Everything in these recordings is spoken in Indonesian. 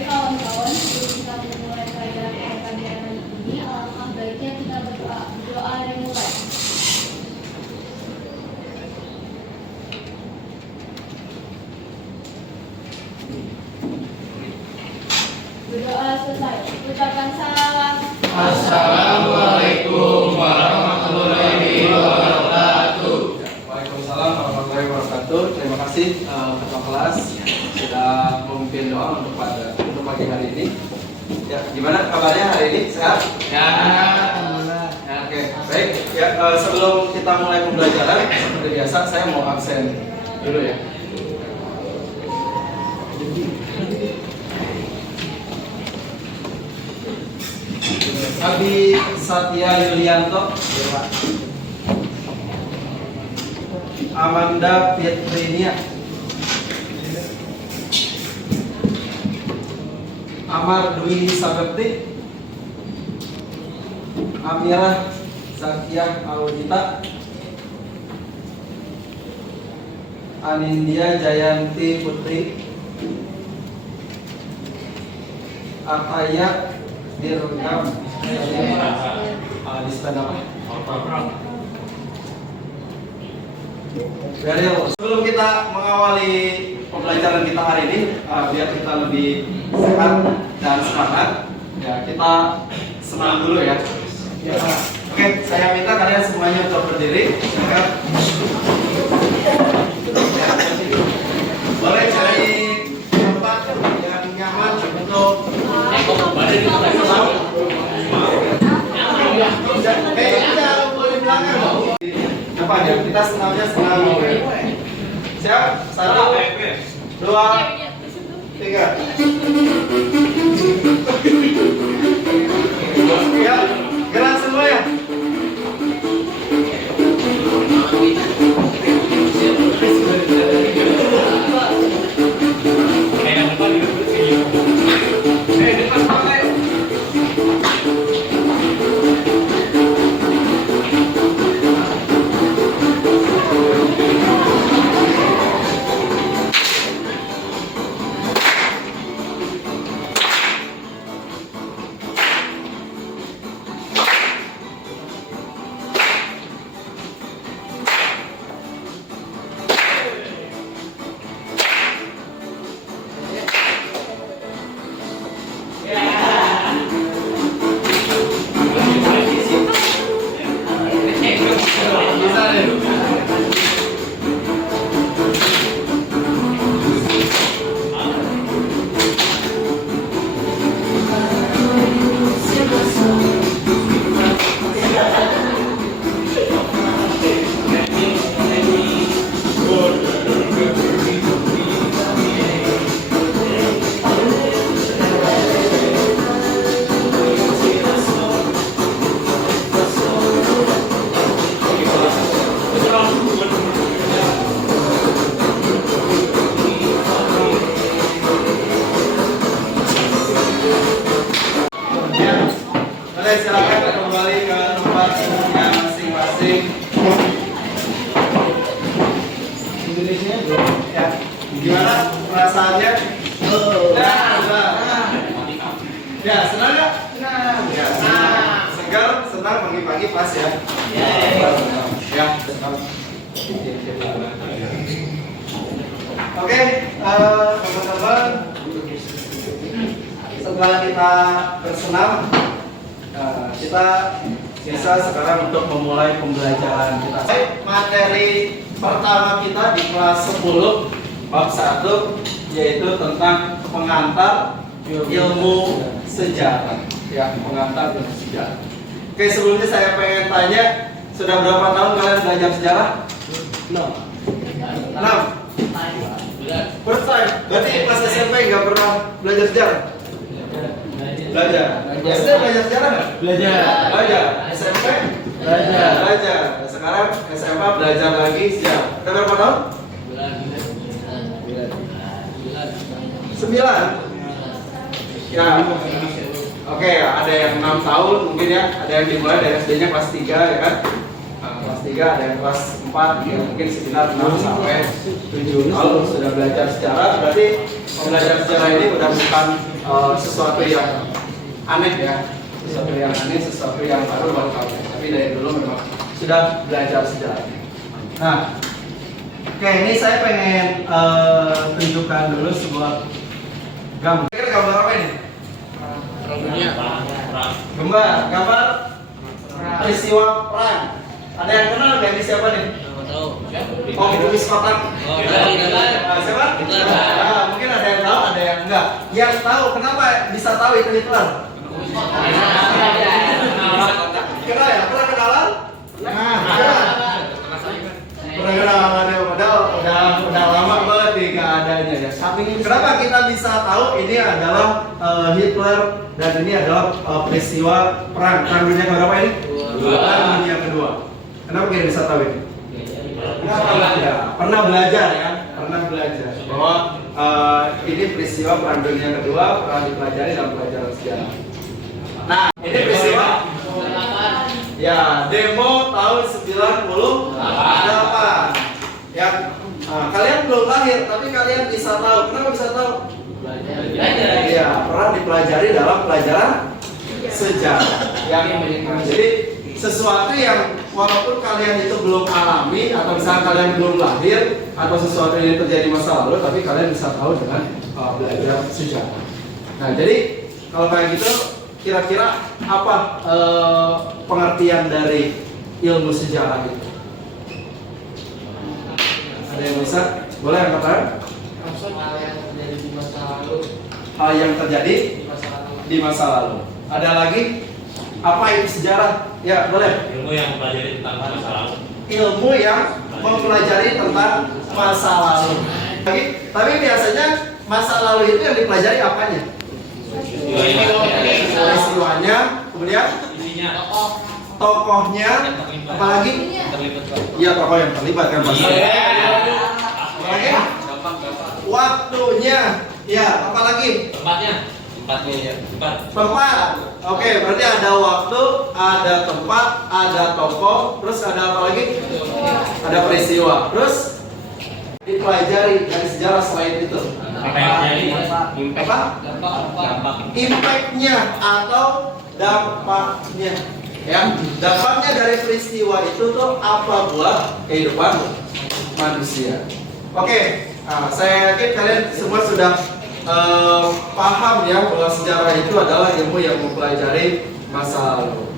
Baik kawan-kawan, sebelum kita memulai pelajaran pengkajian hari ini, alangkah baiknya kita berdoa dari mulai. Berdoa selesai. Ucapkan salam. Assalamualaikum warahmatullahi wabarakatuh. Waalaikumsalam warahmatullahi wabarakatuh. Terima kasih ketua kelas sudah memimpin doa untuk pagi hari ini. Ya, gimana kabarnya hari ini? Sehat? Ya, Ya, oke, baik. Ya, sebelum kita mulai pembelajaran, seperti biasa saya mau absen dulu ya. Abi Satya Yulianto, Amanda Fitrinia, Amar Dwi Sabekti, Amirah Zakiah Alwita, Anindya Jayanti Putri, Ataya Dirgam di stand up. Sebelum kita mengawali pembelajaran kita hari ini, biar kita lebih sehat dan semangat, ya kita senam dulu ya. Oke, saya minta kalian semuanya untuk berdiri. Boleh cari tempat yang nyaman untuk senam. Coba ya, kita senamnya senam. Siap? 1, 2, 3. Ya, gerak semua ya. Silakan kembali ke tempat duduknya masing-masing. Indonesia ya. Gimana perasaannya? Ya, senang nggak? Senang. Ya, segar, senang pagi-pagi pas ya. Ya. Oke, teman-teman. Setelah kita bersenam, kita bisa sekarang untuk memulai pembelajaran kita. Materi pertama kita di kelas 10 bab 1 yaitu tentang pengantar ilmu sejarah. Ya, pengantar ilmu sejarah. Oke, sebelumnya saya pengen tanya, sudah berapa tahun kalian belajar sejarah? 6. First time. Berarti pas SMP nggak pernah belajar sejarah? Belajar. SD belajar sejarah nggak? Belajar. SMP? Belajar. Sekarang SMA belajar lagi sejarah. Udah berapa tahun? 9. Ya. Oke, ada yang 6 tahun mungkin ya. Ada yang dimulai dari SD-nya kelas 3 ya kan? Kelas 3, ada yang kelas 4 ya, mungkin sekitar 6 sampai 7 tahun sudah belajar sejarah. Berarti pembelajaran sejarah ini udah bukan sesuatu yang aneh ya, sesuatu yang aneh, sesuatu yang baru buat kalian. Tapi dari dulu memang sudah belajar sejarah. Nah, oke, ini saya pengen tunjukkan dulu sebuah gambar. Kira gambar apa ini? Gambar peristiwa perang. Ada yang kenal nggak ini siapa nih? Oh, tulis kotak. Siapa? Nah, mungkin ada yang tahu, ada yang enggak. Yang tahu kenapa bisa tahu itu Hitler? Kenal ya? Pernah kenalan? Pernah kenalan ya, padahal udah lama banget nih keadaannya ya. Tapi kenapa kita bisa tahu ini adalah Hitler dan ini adalah peristiwa perang dunia keberapa ini? Perang dunia kedua. Kenapa kita bisa tahu ini? Pernah belajar ya, pernah belajar bahwa ini peristiwa perang dunia kedua pernah dipelajari dalam pelajaran sejarah. Nah, ini peristiwa ya demo tahun 98. Ya, kalian belum lahir tapi kalian bisa tahu. Kenapa bisa tahu? Ya, pernah dipelajari dalam pelajaran sejarah. Jadi sesuatu yang walaupun kalian itu belum alami atau misalnya kalian belum lahir atau sesuatu yang terjadi masa lalu, tapi kalian bisa tahu dengan belajar sejarah. Nah, jadi kalau kayak gitu, kira-kira apa pengertian dari ilmu sejarah itu? Ada yang bisa? Boleh angkat tangan? Hal yang terjadi di masa lalu. Ada lagi? Apa itu sejarah? Ya, boleh. Ilmu yang mempelajari tentang masa lalu. Ilmu yang mempelajari tentang masa lalu. Tapi biasanya masa lalu itu yang dipelajari apanya? Peristiwanya, kemudian tokohnya, apalagi? Iya, tokoh yang terlibat kan masa lalu. Apalagi? Waktunya, ya, apalagi? Tempat. Oke, berarti ada waktu, ada tempat, ada tokoh, terus ada apa lagi? Ada peristiwa. Terus dipelajari dari sejarah selain itu. Apa yang terjadi? Apa? Impact-nya atau dampaknya. Ya, dampaknya dari peristiwa itu tuh apa buat kehidupan manusia. Oke, saya yakin kalian semua sudah paham ya bahwa sejarah itu adalah ilmu yang mempelajari masa lalu.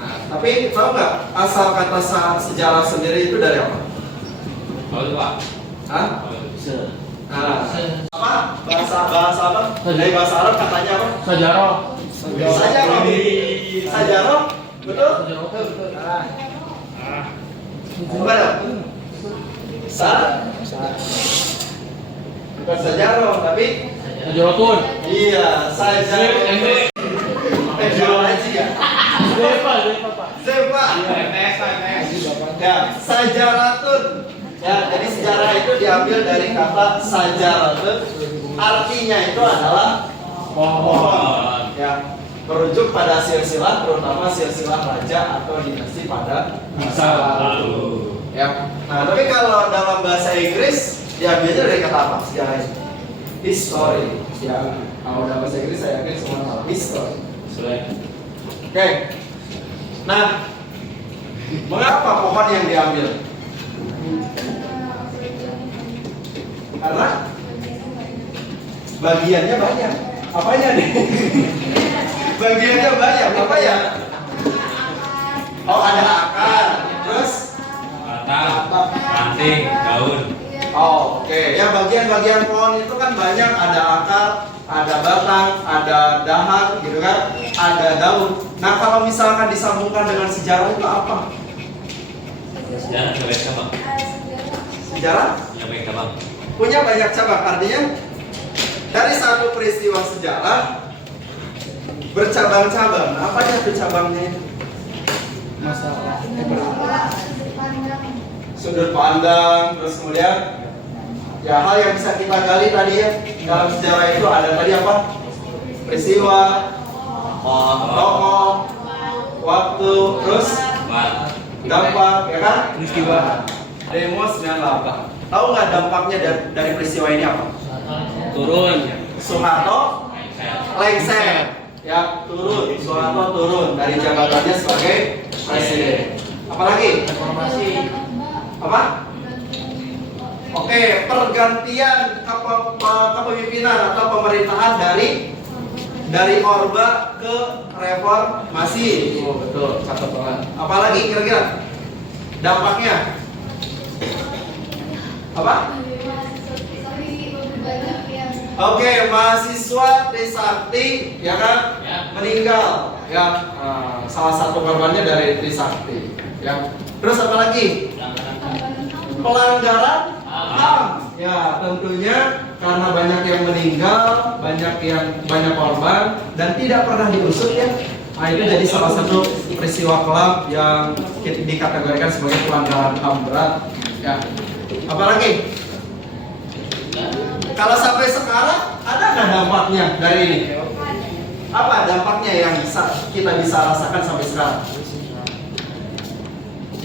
Nah, tapi tahu nggak asal kata sejarah sendiri itu dari apa? Hah? Apa? Bahasa apa? Dari bahasa Arab katanya apa? Sejarah. Sajarah, betul? Bukan? Bukan sejarah, tapi Sejarahun. iya, sajarah. Jual aja ya. Zepa. Ya, sajaratun. Ya, jadi sejarah itu diambil dari kata sajaratun. Artinya itu adalah pohon. Ya, merujuk pada silsilah, terutama silsilah raja atau dinasti pada masa lalu. Ya. Nah, tapi kalau dalam bahasa Inggris diambilnya dari kata apa sejarah itu? History. Ya, kalau dalam bahasa Inggris saya yakin semua tahu history. Oke. Nah, mengapa pohon yang diambil? Karena bagiannya banyak. Apanya nih? Bagiannya banyak. Apa ya? Oh, ada akar. Terus Batang, ranting, daun. oh, oke. Ya, bagian-bagian pohon itu kan banyak. Ada akar, ada batang, ada dahan, gitu kan? Ada daun. Nah, kalau misalkan disambungkan dengan sejarah itu apa? Sejarah punya banyak cabang. Sejarah Punya banyak cabang. punya banyak cabang. Artinya dari satu peristiwa sejarah bercabang-cabang. Apa aja tuh cabangnya itu? Masalah sudut pandang, terus kemudian ya hal yang bisa kita gali tadi ya dalam sejarah itu ada tadi apa? Peristiwa, tokoh, waktu, terus dampak, ya kan? Peristiwa. Demo 98. Tahu nggak dampaknya dari peristiwa ini apa? Turun. Soeharto lengser. Ya, turun. Soeharto turun dari jabatannya sebagai presiden. Apalagi? Apa? Oke, pergantian kepemimpinan atau pemerintahan dari Orba ke reformasi. Oh, betul, catat banget. Apalagi kira-kira dampaknya? Apa? Oke, mahasiswa Trisakti, ya kan, meninggal, ya. Salah satu korbannya dari Trisakti, ya. Terus apa lagi? Pelanggaran HAM, ya tentunya karena banyak yang meninggal, banyak korban dan tidak pernah diusut ya. Nah, itu jadi salah satu peristiwa kelam yang dikategorikan sebagai pelanggaran HAM berat, ya. Apalagi? Kalau sampai sekarang ada nggak dampaknya dari ini? Apa dampaknya yang kita bisa rasakan sampai sekarang?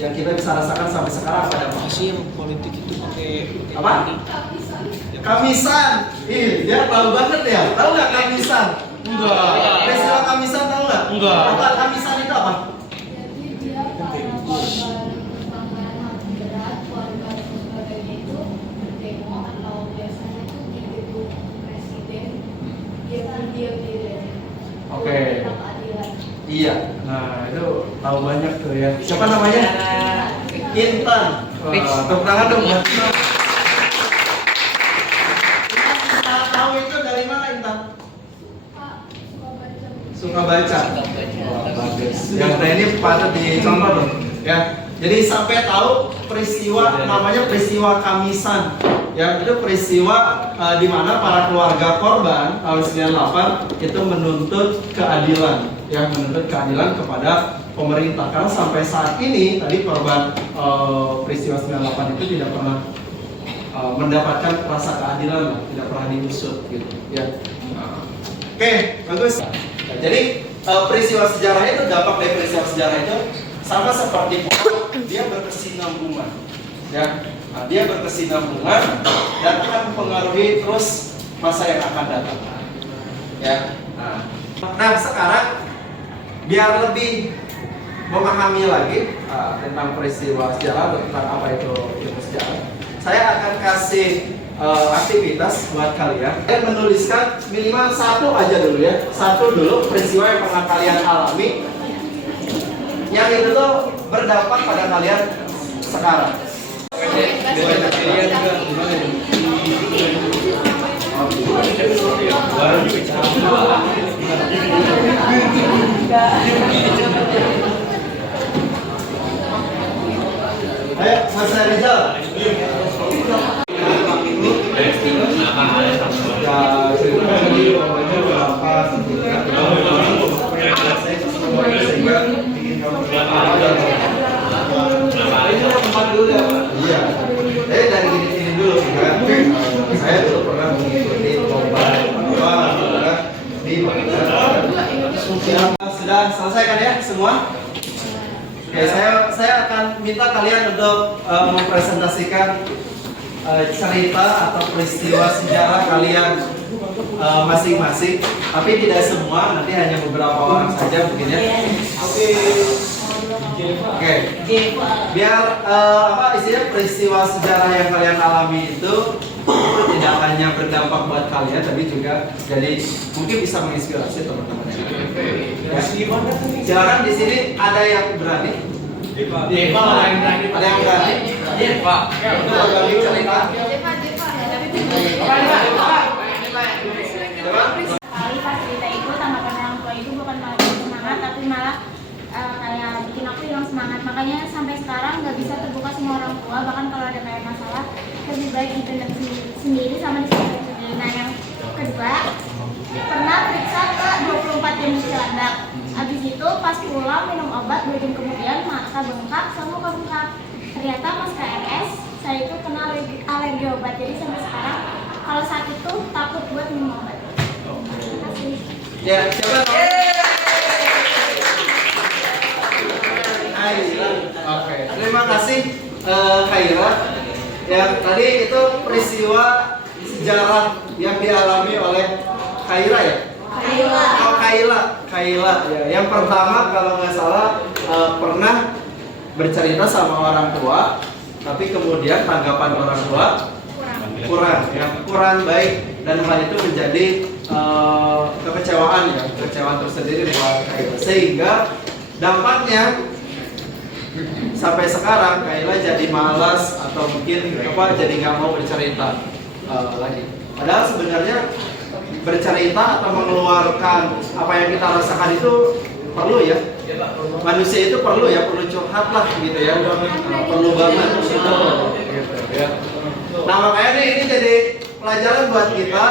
Yang kita bisa rasakan sampai sekarang apa dampaknya? Masih yang politik itu pakai Apa? Kamisan. Ih, dia tahu banget ya. Tahu nggak kamisan? Enggak. Peristiwa kamisan tahu nggak? Enggak. Apa kamisan itu apa? Jadi dia para korban pelanggaran HAM berat, keluarga dan sebagainya itu berdemo atau biasanya itu di gedung presiden diam-diam di Oke. tentang keadilan. Iya. Nah, itu tahu banyak tuh ya. Siapa namanya? Intan. Tepuk tangan dong buat Intan. Intan tahu itu dari mana Intan? Pak, suka Suka baca. baca. Wah, bagus. Yang ini patut dicontoh dong. Ya. Jadi sampai tahu peristiwa namanya peristiwa Kamisan. Ya, itu peristiwa di mana para keluarga korban tahun 98 itu menuntut keadilan, yang menuntut keadilan kepada pemerintah. Karena sampai saat ini tadi korban peristiwa 98 itu tidak pernah mendapatkan rasa keadilan, tidak pernah diusut gitu. Ya. Oke, bagus. Nah, jadi peristiwa sejarah itu, dampak dari peristiwa sejarah itu sama seperti dia berkesinambungan, ya. Nah, dia berkesinambungan dan akan mempengaruhi terus masa yang akan datang, ya. Nah, sekarang biar lebih memahami lagi tentang peristiwa sejarah, tentang apa itu ilmu sejarah, saya akan kasih aktivitas buat kalian. Kalian menuliskan minimal satu aja dulu ya, satu dulu peristiwa yang pernah kalian alami, yang itu tuh berdampak pada kalian sekarang. Ayo, Mas Rizal. Ya, ceritakan tadi bapaknya berapa sehingga ingin kamu iya. Dari gini dulu kan. Saya dulu pernah mengikuti lomba di sudah selesai kan ya semua? Oke, saya akan minta kalian untuk mempresentasikan cerita atau peristiwa sejarah kalian masing-masing, tapi tidak semua, nanti hanya beberapa orang saja mungkin ya. Oke. Biar istilah peristiwa sejarah yang kalian alami itu tidak hanya berdampak buat kalian, tapi juga jadi mungkin bisa menginspirasi teman-teman. Ya. Silakan di sini ada yang berani? Ada yang berani? Untuk berbagi cerita. Kali pas cerita itu tanggapan orang tua itu bukan malah bikin semangat, tapi malah kayak bikin aku hilang semangat. Makanya sampai sekarang nggak bisa terbuka semua orang tua, bahkan kalau ada kayak masalah lebih baik dipendam sendiri sama disediakan sendiri. Nah, yang kedua, pernah periksa ke 24 jam di Cilandak. Habis itu pas pulang minum obat 2 jam kemudian mata bengkak sama muka bengkak. Ternyata pas KRS saya itu kena alergi obat. Jadi sampai sekarang kalau sakit itu takut buat minum obat. Terima kasih. Ya, siapa? Khaira. Oke, terima kasih Khaira. Yang tadi itu peristiwa sejarah yang dialami oleh Khaira ya. Oh, Kaila. Ya, yang pertama kalau nggak salah pernah bercerita sama orang tua, tapi kemudian tanggapan orang tua kurang baik, dan hal itu menjadi kekecewaan tersendiri buat Kaila, sehingga dampaknya sampai sekarang Kaila jadi malas atau mungkin jadi nggak mau bercerita lagi. Padahal sebenarnya bercerita atau mengeluarkan apa yang kita rasakan itu perlu ya. Manusia itu perlu curhat lah gitu ya. Perlu banget gitu ya. Nah makanya ini jadi pelajaran buat kita.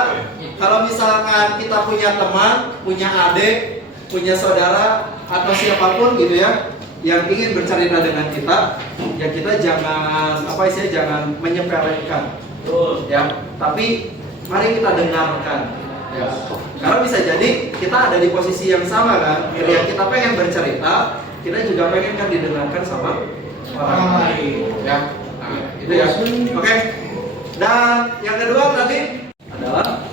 Kalau misalkan kita punya teman, punya adik, punya saudara atau siapapun gitu ya yang ingin bercerita dengan kita, ya kita jangan jangan menyepelekan, ya. Tapi mari kita dengarkan. Ya. Karena bisa jadi kita ada di posisi yang sama kan. Ketika kita pengen bercerita, kita juga pengen kan didengarkan sama orang lain. Ya. Nah, itu ya. Oke. Dan yang kedua tadi adalah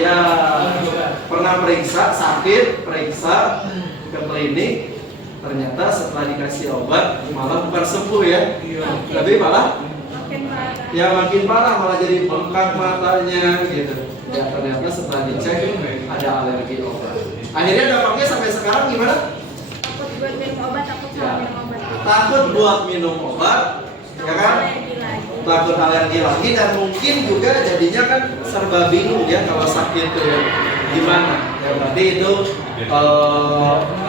ya pernah sakit, periksa ke klinik, ternyata setelah dikasih obat malah bukan sembuh ya. Lebih malah makin parah, malah jadi bengkak matanya gitu. Ya ternyata setelah dicek ada alergi obat. Akhirnya dampaknya sampai sekarang gimana? Takut buat minum obat, Takut buat minum obat, ya kan? Takut alergi lagi, dan mungkin juga jadinya kan serba bingung ya kalau sakit tuh ya. Gimana? Ya berarti itu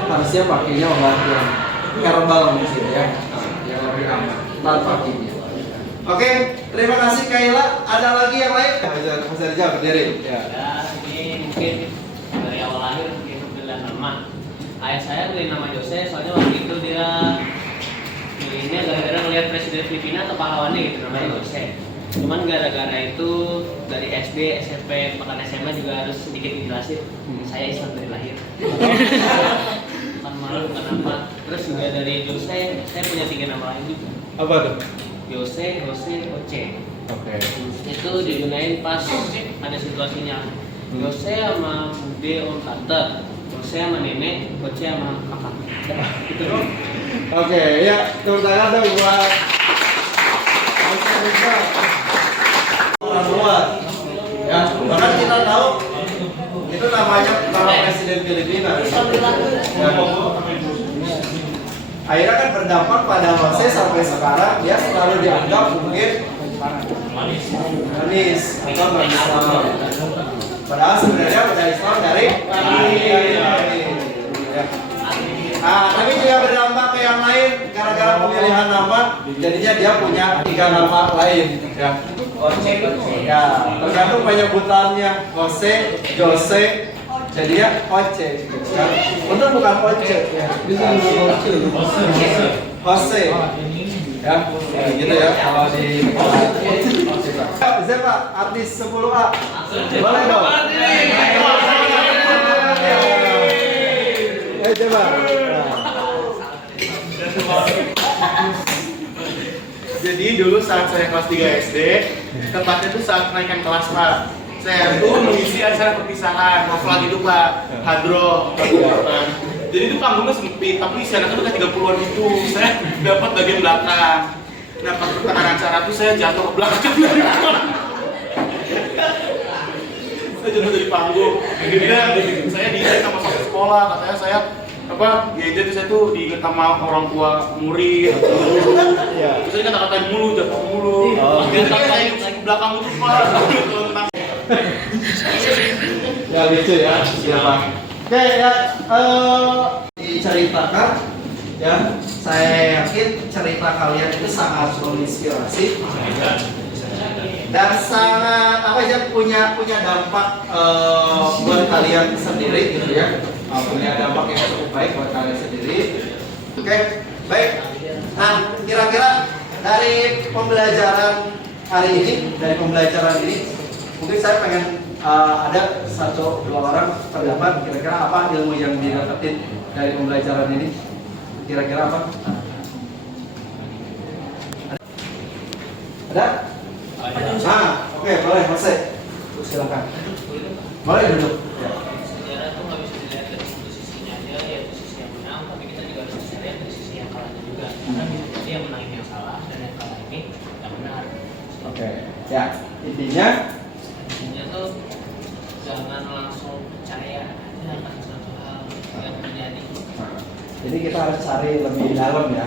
harusnya pakainya obat yang herbal mungkin ya, yang lebih aman tanpa kimia. Oke, terima kasih Kaila. Ada lagi yang lain? Mas Arja berdiri. Ya, ini mungkin dari awal lahir mungkin pilihan nama. Ayah saya pilih nama Jose, soalnya waktu itu dia pilihnya gara-gara ngeliat presiden Filipina atau pahlawannya gitu, namanya Jose. Cuman gara-gara itu dari SD, SMP, bahkan SMA juga harus sedikit dijelasin. Saya Islam dari lahir. Bukan malu, bukan apa. Terus juga dari Jose, saya punya 3 nama lain juga. Apa tuh? Jose, Oce. Oke. Itu digunain pas ada situasinya. Jose sama Bude om tante, Jose sama nenek, Oce sama kakak. Gitu dong. Oke, ya tepuk tangan dong buat orang luar. Ya, bahkan kita tahu itu namanya nama presiden Filipina. Ya. Akhirnya kan berdampak pada Jose sampai sekarang dia selalu dianggap mungkin manis atau nggak Islam. Padahal sebenarnya pada Islam dari ya. Nah, tapi juga berdampak ke yang lain gara-gara pemilihan nama, jadinya dia punya 3 nama lain. Ya. Ya, tergantung penyebutannya. Jose, jadinya Oce. Ya. Untuk bukan Oce. Ya. Jose. Ya, gitu ya kalau di Zepa, artis 10A. Boleh dong. Coba. Jadi dulu saat saya kelas 3 SD, tepatnya itu saat kenaikan kelas Pak, saya itu mengisi acara perpisahan, hafal gitu Pak, hadroh, jadi itu panggungnya sempit, tapi isi anaknya udah 30-an itu, saya dapat bagian belakang. Nah pas pertengahan acara itu saya jatuh ke belakang. Saya jatuh dari panggung. Akhirnya saya diingat sama satu sekolah, katanya saya jadi saya tuh diingat sama orang tua murid, guru. Terus saya kata-katain mulu, jatuh mulu. Akhirnya saya ke belakang itu Pak. Ya gitu ya, siapa? Oke ya, diceritakan ya. Saya yakin cerita kalian itu sangat menginspirasi dan sangat punya dampak buat kalian sendiri gitu ya. Punya dampak yang cukup baik buat kalian sendiri. Oke, baik. Nah, kira-kira dari pembelajaran hari ini, mungkin saya pengen ada 1-2 orang pendapat kira-kira apa ilmu yang didapetin dari pembelajaran ini. Kira-kira apa? Ada? Nah, oke, boleh, Mas. Silakan. Boleh duduk. Ya. yang menang ini yang salah dan yang kalah ini yang benar. Oke. Ya, intinya Intinya tuh jangan langsung percaya aja akan suatu hal yang terjadi. jadi kita harus cari lebih dalam ya.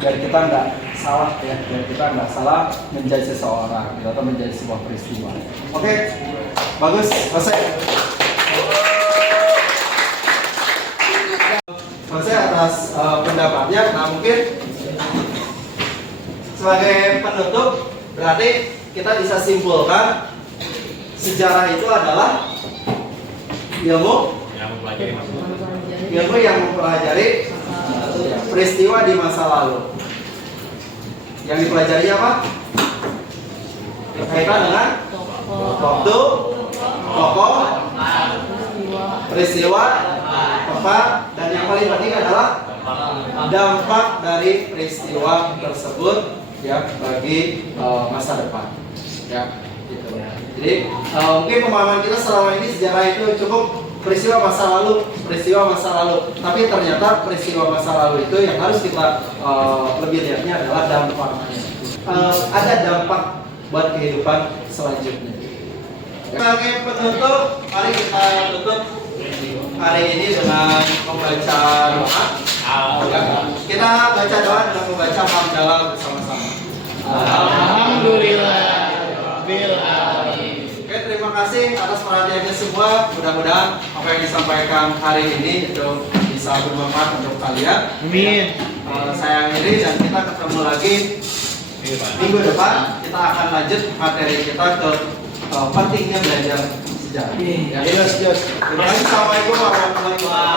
Biar kita nggak salah ya, biar kita nggak salah menjadi seseorang gitu, atau menjadi sebuah peristiwa. Oke, bagus, selesai. Selesai atas pendapatnya. Nah mungkin sebagai penutup berarti kita bisa simpulkan sejarah itu adalah ilmu Yang mempelajari masa lalu. ilmu yang mempelajari peristiwa di masa lalu. Yang dipelajari apa? Berkaitan dengan waktu, tokoh, peristiwa, tempat, dan yang paling penting adalah dampak dari peristiwa tersebut ya bagi masa depan. Ya, gitu. Jadi mungkin pemahaman kita selama ini sejarah itu cukup peristiwa masa lalu, tapi ternyata peristiwa masa lalu itu yang harus kita lebih lihatnya adalah dampaknya. Ada dampak buat kehidupan selanjutnya. Sebagai penutup, mari kita tutup hari ini dengan membaca doa. Kita baca doa dengan membaca hamdalah bersama-sama. Alhamdulillah bil alamin. Oke, terima kasih atas perhatiannya semua. Mudah-mudahan apa yang disampaikan hari ini itu bisa bermanfaat untuk kalian. Amin. Saya akhiri dan kita ketemu lagi minggu depan. Kita akan lanjut materi kita ke pentingnya belajar sejarah. Ya. Yes. Terima kasih. Assalamualaikum warahmatullahi wabarakatuh.